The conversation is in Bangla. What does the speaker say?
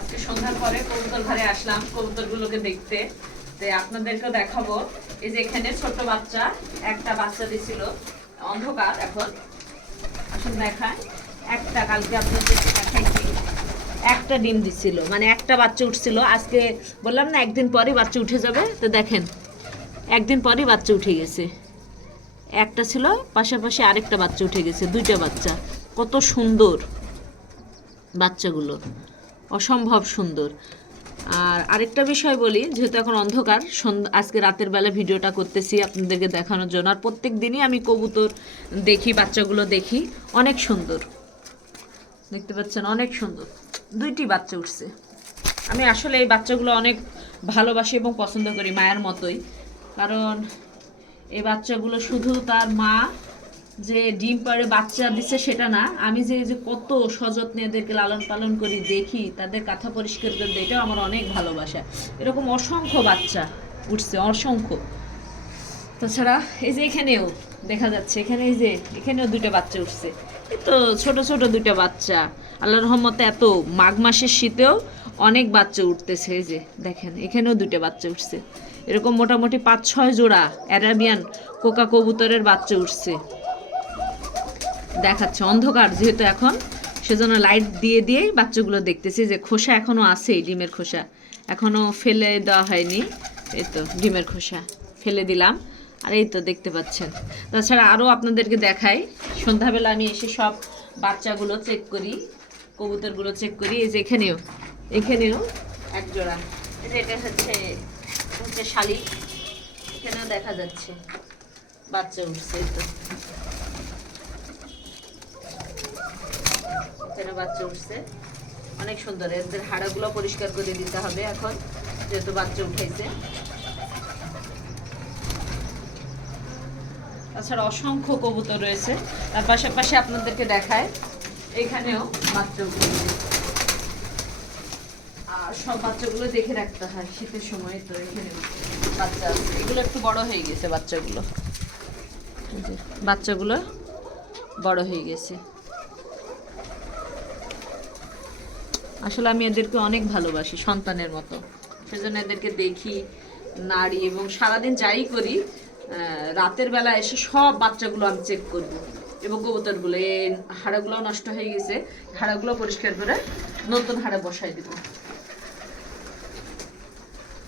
আজকে সন্ধ্যার পরে কবুতর ঘরে আসলাম কবুতরগুলোকে দেখতে। তো আপনাদেরকেও দেখাবো। এই যে এখানে ছোট বাচ্চা, একটা বাচ্চা দিছিল, অন্ধকার এখন। আসলে দেখায় একটা, কালকে আপনাদের দেখাইছি, একটা ডিম দিছিল, মানে একটা বাচ্চা উঠছিল। আজকে বললাম না একদিন পরে বাচ্চা উঠে যাবে, তো দেখেন একদিন পরে বাচ্চা উঠে গেছে। একটা ছিল, পাশাপাশি আরেকটা বাচ্চা উঠে গেছে, দুইটা বাচ্চা। কত সুন্দর বাচ্চাগুলো, অসম্ভব সুন্দর। আর আরেকটা বিষয় বলি, যেহেতু এখন অন্ধকার, আজকে রাতের বেলা ভিডিওটা করতেছি আপনাদেরকে দেখানোর জন্য। আর প্রত্যেক দিনই আমি কবুতর দেখি, বাচ্চাগুলো দেখি, অনেক সুন্দর দেখতে পাচ্ছেন, অনেক সুন্দর। দুইটি বাচ্চা উঠছে। আমি আসলে এই বাচ্চাগুলো অনেক ভালোবাসি এবং পছন্দ করি, মায়ের মতোই। কারণ এই বাচ্চাগুলো শুধু তার মা যে ডিম পাড়ে বাচ্চা দিচ্ছে সেটা না, আমি যে যে কত সযত্নে এদেরকে লালন পালন করি, দেখি, তাদের কাঁথা পরিষ্কার করে দিই, এটাও আমার অনেক ভালোবাসা। এরকম অসংখ্য বাচ্চা উঠছে, অসংখ্য। তাছাড়া এই যে এখানেও দেখা যাচ্ছে, এখানে এই যে এখানেও দুইটা বাচ্চা উঠছে। এই তো ছোট ছোট দুইটা বাচ্চা, আল্লাহর রহমতে এত মাঘ মাসের শীতেও অনেক বাচ্চা উঠতেছে। এই যে দেখেন এখানেও দুইটা বাচ্চা উঠছে। এরকম মোটামুটি 5-6 জোড়া অ্যারাবিয়ান কোকা কবুতরের বাচ্চা উঠছে। দেখাচ্ছে অন্ধকার যেহেতু এখন, সেজন্য লাইট দিয়ে দিয়েই বাচ্চাগুলো দেখতেছি। যে খোসা এখনো আছে, ডিমের খোসা এখনো ফেলে দেওয়া হয়নি। এই তো ডিমের খোসা ফেলে দিলাম। আর এই তো দেখতে পাচ্ছেন। তাছাড়া আরও আপনাদেরকে দেখাই, সন্ধ্যাবেলা আমি এসে সব বাচ্চাগুলো চেক করি, কবুতরগুলো চেক করি। এই যে এখানেও এক জোড়া, এই যে এটা হচ্ছে শালিক, এখানেও দেখা যাচ্ছে বাচ্চা উঠছে। এই তো এখানে বাচ্চা উঠছে, অনেক সুন্দর। এদের হাড়গুলো পরিষ্কার করে দিতে হবে এখন, যেহেতু বাচ্চা উঠেছে। তাছাড়া অসংখ্য কবুতর রয়েছে। তার পাশাপাশি আপনাদেরকে দেখায়, এখানেও বাচ্চা উঠেছে। আর সব বাচ্চাগুলো দেখে রাখতে হয় শীতের সময়। তো এখানে বাচ্চা আছে, এগুলো একটু বড় হয়ে গেছে বাচ্চাগুলো, বাচ্চাগুলো বড় হয়ে গেছে। আসলে আমি এদেরকে অনেক ভালোবাসি, সন্তানের মতো। সেজন্য এদেরকে দেখি, নাড়ি, এবং সারাদিন যাই করি, রাতের বেলা এসে সব বাচ্চাগুলো আমি চেক করব। এবং কবুতরগুলো এই হাড়গুলো নষ্ট হয়ে গেছে, হাড়গুলো পরিষ্কার করে নতুন হাড়ে বসাই দিব।